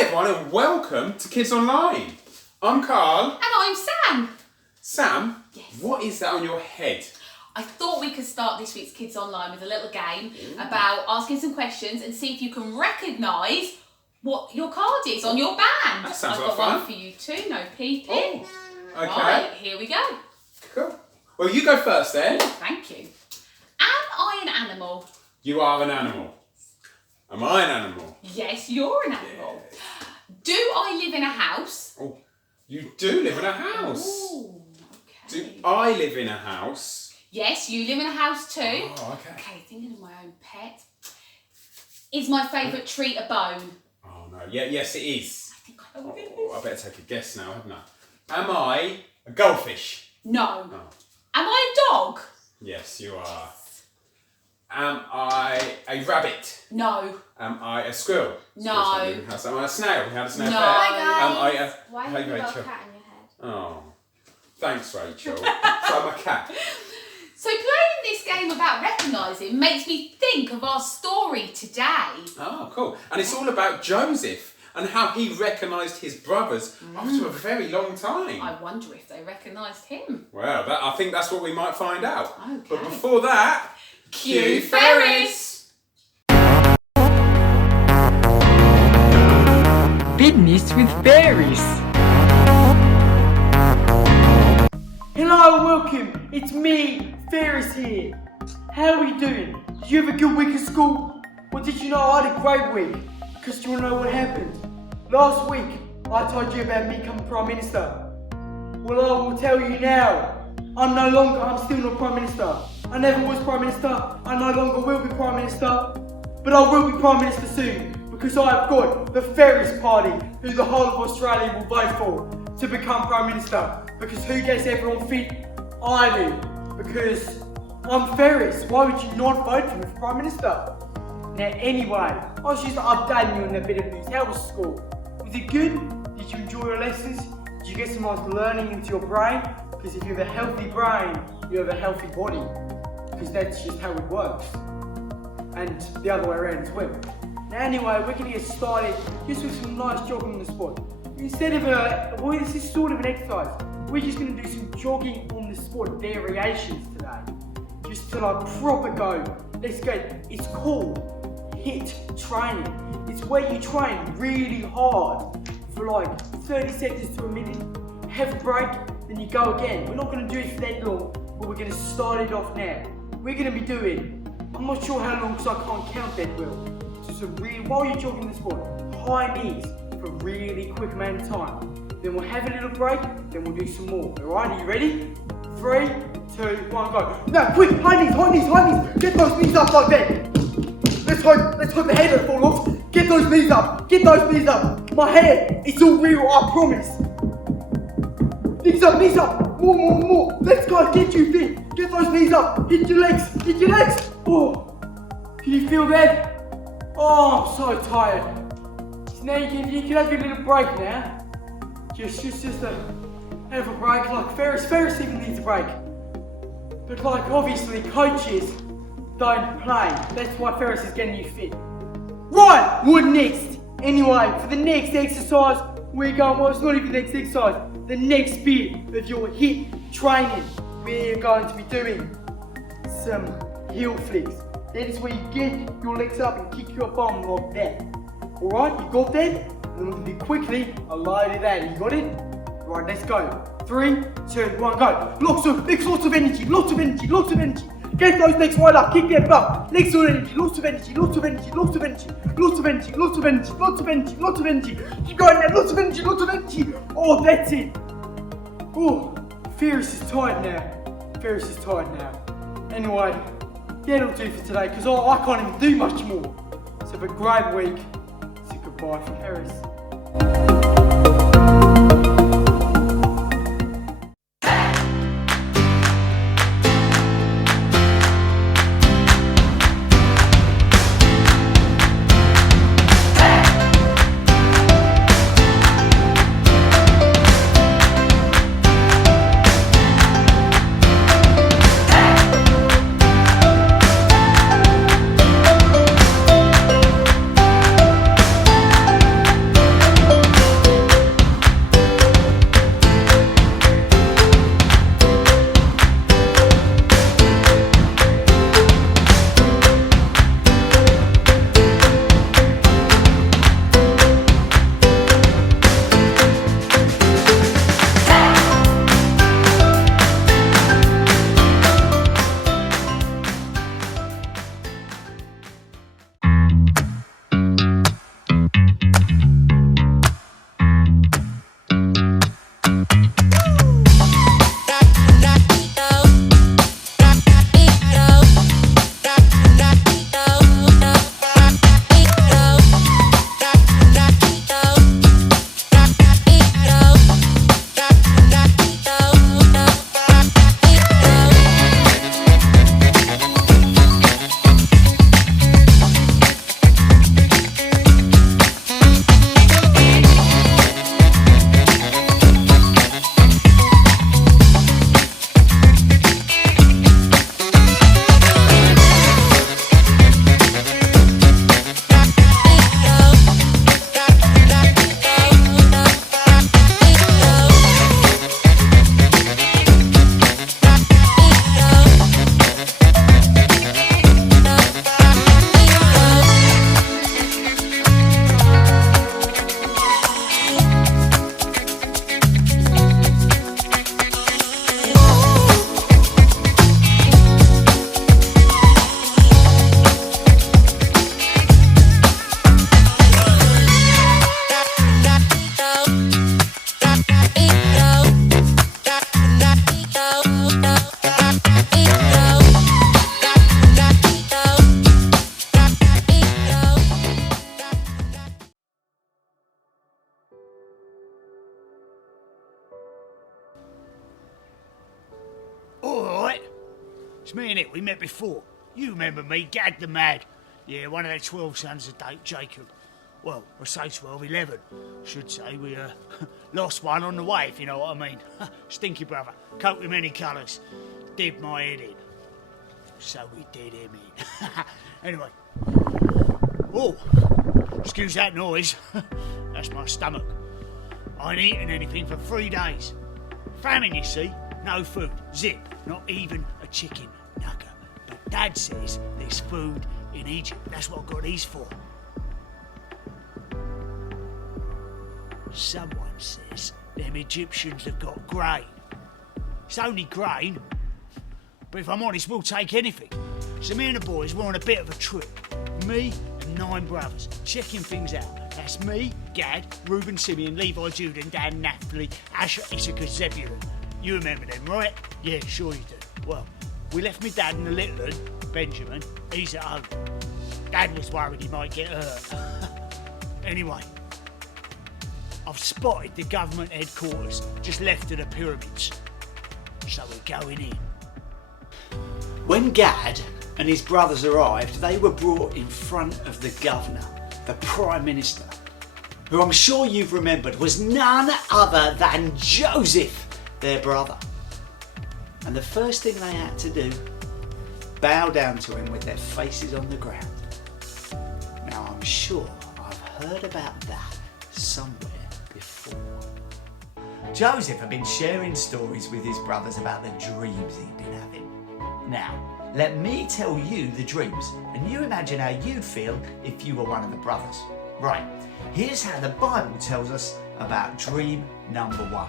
Hi everyone and welcome to Kids Online. I'm Carl. And I'm Sam. Sam? Yes. What is that on your head? I thought we could start this week's Kids Online with a little game about asking some questions and see if you can recognise what your card is on your band. That sounds I've like got fun. one for you too, no peeping. Oh, okay. Right, here we go. Cool. Well, you go first then. Thank you. Am I an animal? You are an animal. Am I an animal? Yes, you're an animal. Do I live in a house? Oh, you do live in a house. Ooh, Do okay. I live in a house? Yes, you live in a house too. Oh, okay. Okay, thinking of my own pet. Is my favourite treat a bone? Oh no. Yeah. Yes, it is. I think I know what it Oh, I is. better take a guess now, haven't I? Am I a goldfish? No. Oh. Am I a dog? Yes, you are. Am I a rabbit? No. Am I a squirrel? No. Squirrels don't live in a house. Am I a snail? We had a snail No. there. Hi, Am I a... Why Hey, have you got a Rachel. cat in your head? Oh, thanks, Rachel. So I'm a cat. So playing this game about recognising makes me think of our story today. Oh, cool. And it's all about Joseph and how he recognised his brothers after a very long time. I wonder if they recognised him. Well, I think that's what we might find out. Okay. But before that, Cue Ferris! Business with Fairies. Hello and welcome, it's me, Ferris here. How are you doing? Did you have a good week at school? Or did you know I had a great week? Because do you want to know what happened? Last week, I told you about me becoming Prime Minister. Well, I will tell you now. I'm still not Prime Minister. I never was Prime Minister, I no longer will be Prime Minister. But I will be Prime Minister soon. Because I have got the Ferris Party, who the whole of Australia will vote for to become Prime Minister. Because who gets everyone fit? I do. Because I'm Ferris. Why would you not vote for me for Prime Minister? Now anyway, I was just updating you on a bit of news. How was school? Was it good? Did you enjoy your lessons? Did you get some nice learning into your brain? Because if you have a healthy brain, you have a healthy body. Because that's just how it works. And the other way around as well. Now anyway, we're going to get started just with some nice jogging on the spot. Instead of this is sort of an exercise. We're just going to do some jogging on the spot variations today. Just to like proper go. Let's go. It's called HIIT training. It's where you train really hard for like 30 seconds to a minute, have a break, then you go again. We're not going to do it for that long, but we're going to start it off now. We're going to be doing, I'm not sure how long because I can't count that well. So while you're jogging the spot, high knees for a really quick amount of time. Then we'll have a little break, then we'll do some more. Alright, are you ready? 3, 2, 1, go. Now quick, high knees, high knees, high knees. Get those knees up like that. Let's hope the hair don't fall off. Get those knees up, get those knees up. My hair, it's all real, I promise. Knees up, more. Let's go, get you fit. Get those knees up, hit your legs. Oh, can you feel that? Oh, I'm so tired. So now you can have your little break now. Just have a break like Ferris even needs a break. But like obviously coaches don't play. That's why Ferris is getting you fit. Right, what next? Anyway, for the next exercise, we're going, well it's not even the next exercise, the next bit of your HIIT training. We're going to be doing some heel flicks. That is where you get your legs up and kick your bum like that. Alright, you got that? And then we're going to do quickly a load of that. You got it? Right, let's go. 3, 2, 1, go. Lots of energy. Get those legs right up, kick that bum. Legs on energy, lots of energy. Keep going now, lots of energy. Oh, that's it. Oh, Ferris is tired now. Anyway, that'll do for today, because I can't even do much more. So have a great week. So goodbye from Ferris. we met before. You remember me, Gad the Mad. Yeah, one of the 12 sons of Jacob. Well, I say 12, 11. Should say we lost one on the way, if you know what I mean. Stinky brother, coat with many colours. Did my head in. So we did him in. Anyway. Oh, excuse that noise. That's my stomach. I ain't eaten anything for 3 days. Famine, you see. No food. Zip. Not even a chicken nugget. But Dad says there's food in Egypt. That's what I got these for. Someone says them Egyptians have got grain. It's only grain. But if I'm honest, we'll take anything. So me and the boys were on a bit of a trip. Me and 9 brothers, checking things out. That's me, Gad, Reuben, Simeon, Levi, Judah, Dan, Naphtali, Asher, Issachar, Zebulun. You remember them, right? Yeah, sure you do. Well, we left me dad and the little one, Benjamin. He's at home. Dad was worried he might get hurt. Anyway, I've spotted the government headquarters just left of the pyramids. So we're going in. When Gad and his brothers arrived, they were brought in front of the governor, the Prime Minister, who I'm sure you've remembered was none other than Joseph, their brother. And the first thing they had to do, bow down to him with their faces on the ground. Now I'm sure I've heard about that somewhere before. Joseph had been sharing stories with his brothers about the dreams he'd been having. Now, let me tell you the dreams, and you imagine how you'd feel if you were one of the brothers. Right, here's how the Bible tells us about dream number 1.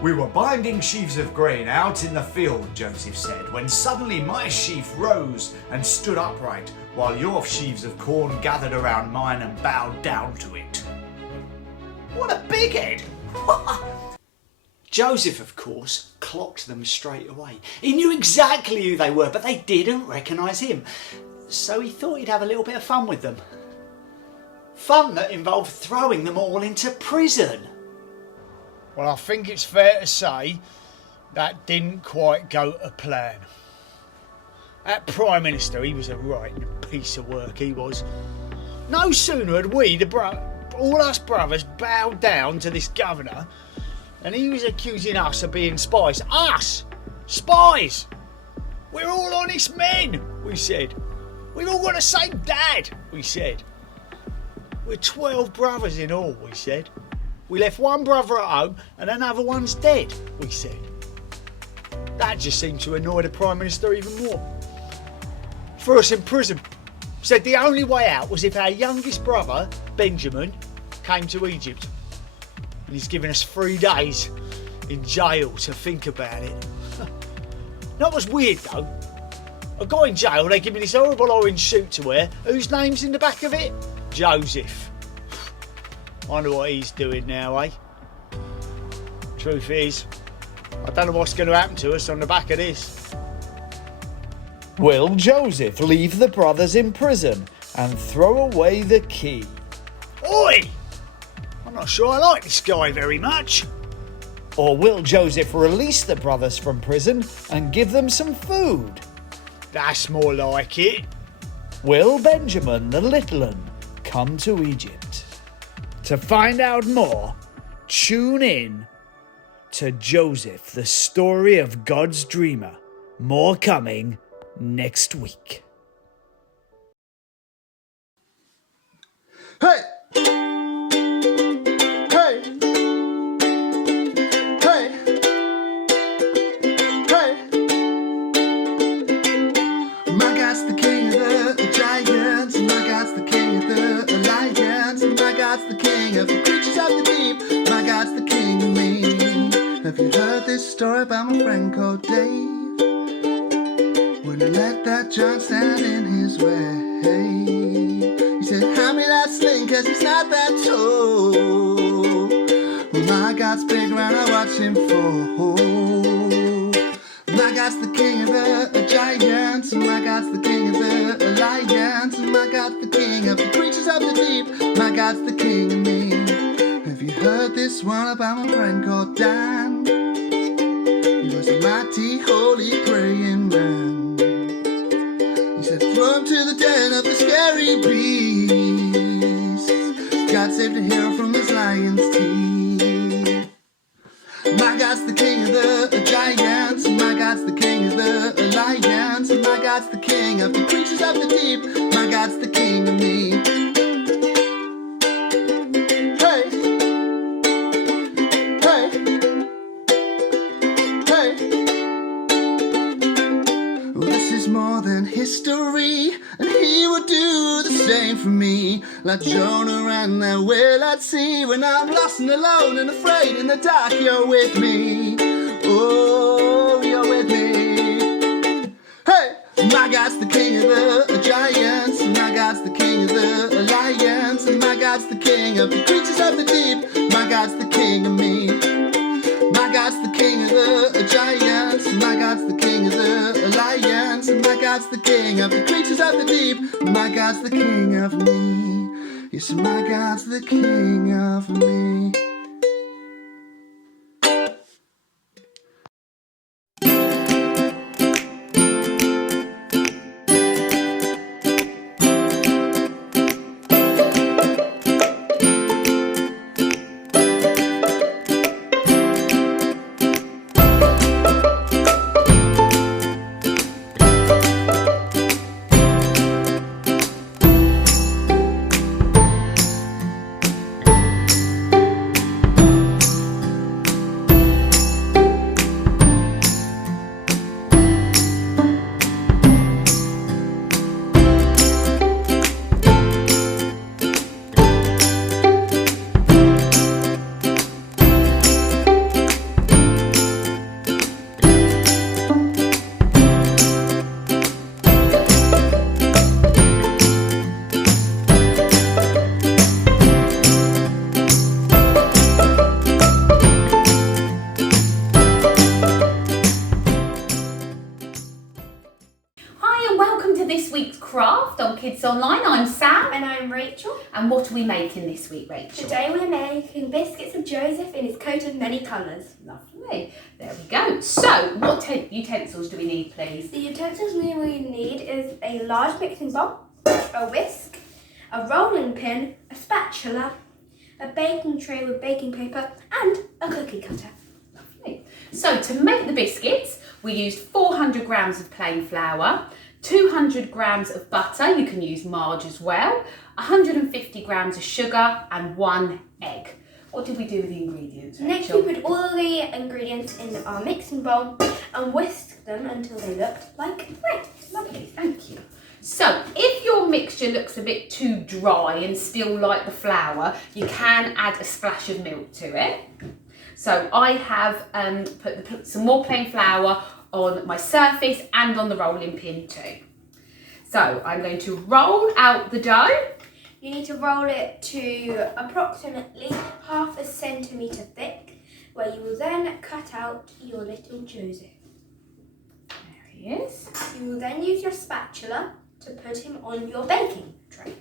We were binding sheaves of grain out in the field, Joseph said, when suddenly my sheaf rose and stood upright, while your sheaves of corn gathered around mine and bowed down to it. What a big head! Joseph, of course, clocked them straight away. He knew exactly who they were, but they didn't recognise him. So he thought he'd have a little bit of fun with them. Fun that involved throwing them all into prison. Well, I think it's fair to say that didn't quite go to plan. That Prime Minister, he was a right piece of work, he was. No sooner had we, all us brothers, bowed down to this governor, and he was accusing us of being spies. Us! Spies! We're all honest men, we said. We've all got the same dad, we said. We're 12 brothers in all, we said. We left one brother at home and another one's dead, we said. That just seemed to annoy the Prime Minister even more. Threw us in prison. Said the only way out was if our youngest brother, Benjamin, came to Egypt. And he's given us 3 days in jail to think about it. That was weird though. I got in jail, they give me this horrible orange suit to wear. Whose name's in the back of it? Joseph. Wonder what he's doing now, eh? Truth is, I don't know what's going to happen to us on the back of this. Will Joseph leave the brothers in prison and throw away the key? Oi! I'm not sure I like this guy very much. Or will Joseph release the brothers from prison and give them some food? That's more like it. Will Benjamin the little one come to Egypt? To find out more, tune in to Joseph, the story of God's dreamer. More coming next week. Hey! Hey! Hey! Hey! My God's the king of the giants, my God's the king of the lions, my God's the king of the creatures of the deep, my God's the king of me. Have you heard this story about my friend called Dave? When he let that giant stand in his way, he said, hand me that sling, cause it's not that tall. My God's big and I watch him fall. My God's the king of the giants, my God's the king of the lions, my God's the king of the creatures of the deep, my God's the king of me. Have you heard this one about my friend called Dan? He was a mighty holy praying man. run to the den of the scary beast. God saved a hero from his lion's teeth. My God's the king of the giants. My God's the king of the lions. My God's the king of the creatures of the deep. My God's the king of me. Hey, hey, hey. Well, this is more than history, and he will do the same for me. Like Jonah ran that whale at sea. When I'm lost and alone and afraid in the dark, you're with me. Oh, you're with me. Hey, my God's the king of the giants. My God's the king of the lions. And my God's the king of the creatures of the deep. My God's the king of me. My God's the king of the giants. My God's the king of the lions. And my God's the king of the creatures of the deep. My God's the king of me. Yes, my God's the king of me. Craft on Kids Online. I'm Sam. And I'm Rachel. And what are we making this week, Rachel? Today we're making biscuits of Joseph in his coat of many colours. Lovely. There we go. So, what utensils do we need, please? The utensils we need is a large mixing bowl, a whisk, a rolling pin, a spatula, a baking tray with baking paper, and a cookie cutter. Lovely. So, to make the biscuits, we used 400 grams of plain flour, 200 grams of butter, you can use marge as well, 150 grams of sugar and 1 egg. What did we do with the ingredients, Rachel? Next we put all the ingredients in our mixing bowl and whisked them until they looked like bread. Lovely, thank you. So, if your mixture looks a bit too dry and still like the flour, you can add a splash of milk to it. So I have put some more plain flour on my surface and on the rolling pin too. So I'm going to roll out the dough. You need to roll it to approximately 1/2 centimetre thick, where you will then cut out your little Joseph. There he is. You will then use your spatula to put him on your baking tray.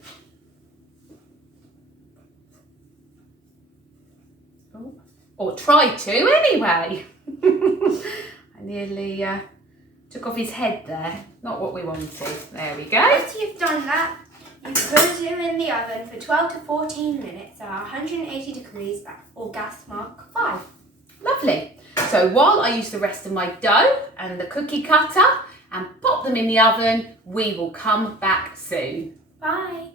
Oh. Or tried to anyway. I nearly took off his head there. Not what we wanted. There we go. After you've done that, you put him in the oven for 12 to 14 minutes at 180 degrees or gas mark 5. Lovely. So while I use the rest of my dough and the cookie cutter and pop them in the oven, we will come back soon. Bye.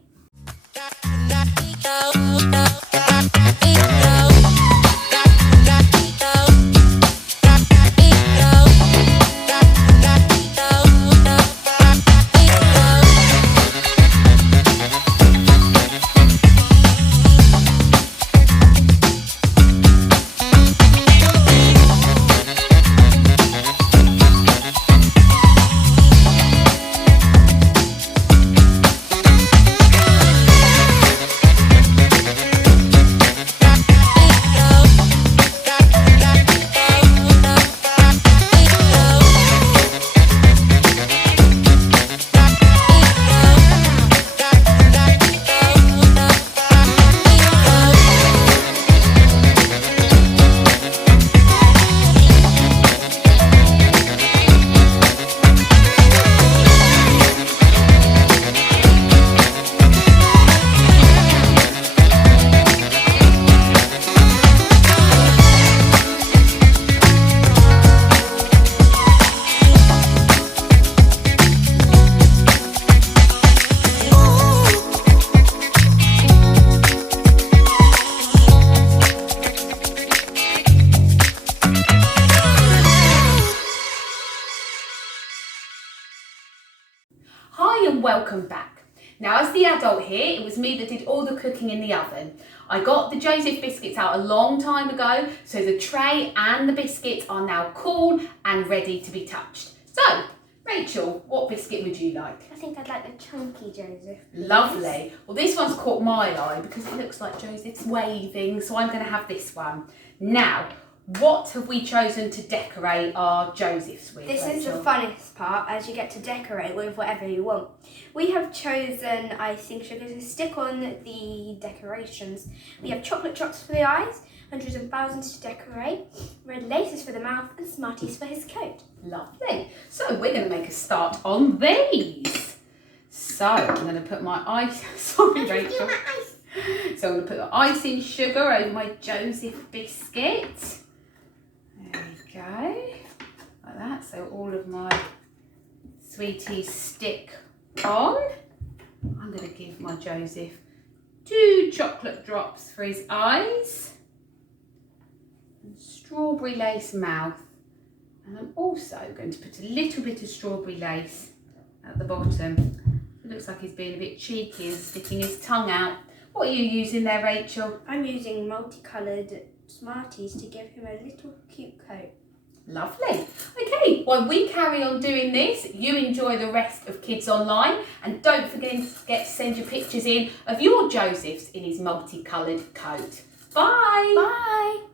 Hi and welcome back. Now as the adult here, it was me that did all the cooking in the oven. I got the Joseph biscuits out a long time ago, so the tray and the biscuits are now cool and ready to be touched. So, Rachel, what biscuit would you like? I think I'd like the chunky Joseph. Lovely. Well, this one's caught my eye because it looks like Joseph's waving, so I'm going to have this one. Now, what have we chosen to decorate our Josephs with, This is the Rachel? funnest part, as you get to decorate with whatever you want. We have chosen icing sugar to stick on the decorations. We have chocolate drops for the eyes, hundreds and thousands to decorate, red laces for the mouth, and Smarties for his coat. Lovely. So we're going to make a start on these. So I'm going to put my ice. Sorry, Rachel. So I'm going to put the icing sugar over my Joseph biscuit. There we go. Like that. So all of my sweeties stick on. I'm going to give my Joseph 2 chocolate drops for his eyes. And strawberry lace mouth. And I'm also going to put a little bit of strawberry lace at the bottom. It looks like he's being a bit cheeky and sticking his tongue out. What are you using there, Rachel? I'm using multicoloured Smarties to give him a little cute coat. Lovely. Okay, while we carry on doing this, you enjoy the rest of Kids Online, and don't forget to send your pictures in of your Josephs in his multicoloured coat. Bye. Bye!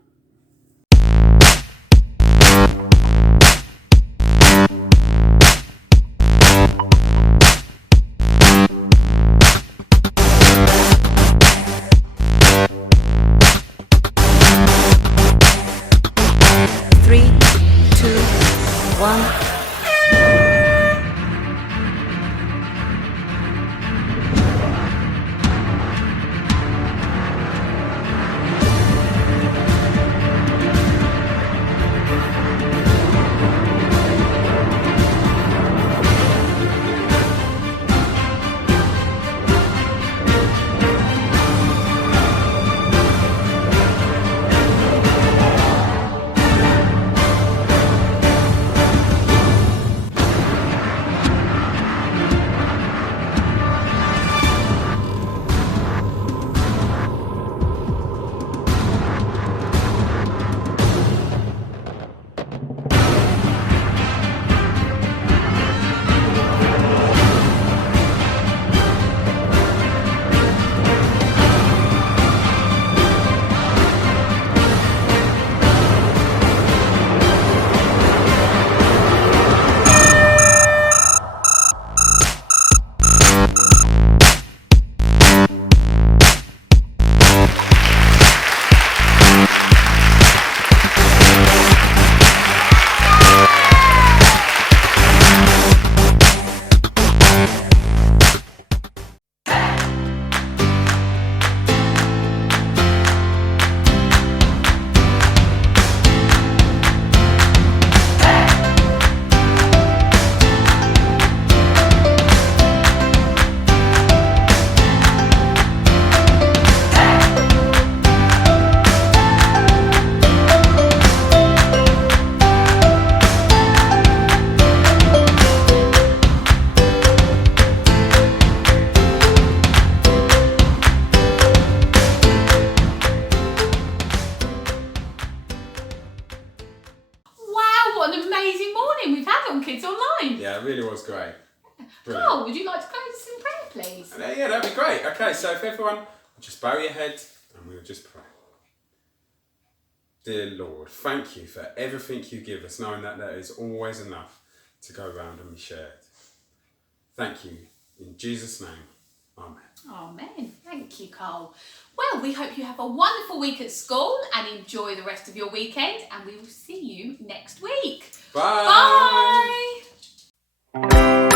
Kids Online. Yeah, it really was great. Brilliant. Carl, would you like to close us in prayer, please? Yeah, that'd be great. Okay, so if everyone just bow your head and we'll just pray. Dear Lord, thank you for everything you give us, knowing that there is always enough to go around and be shared. Thank you. In Jesus' name, amen. Amen. Thank you, Carl. Well, we hope you have a wonderful week at school and enjoy the rest of your weekend, and we will see you next week. Bye. Bye.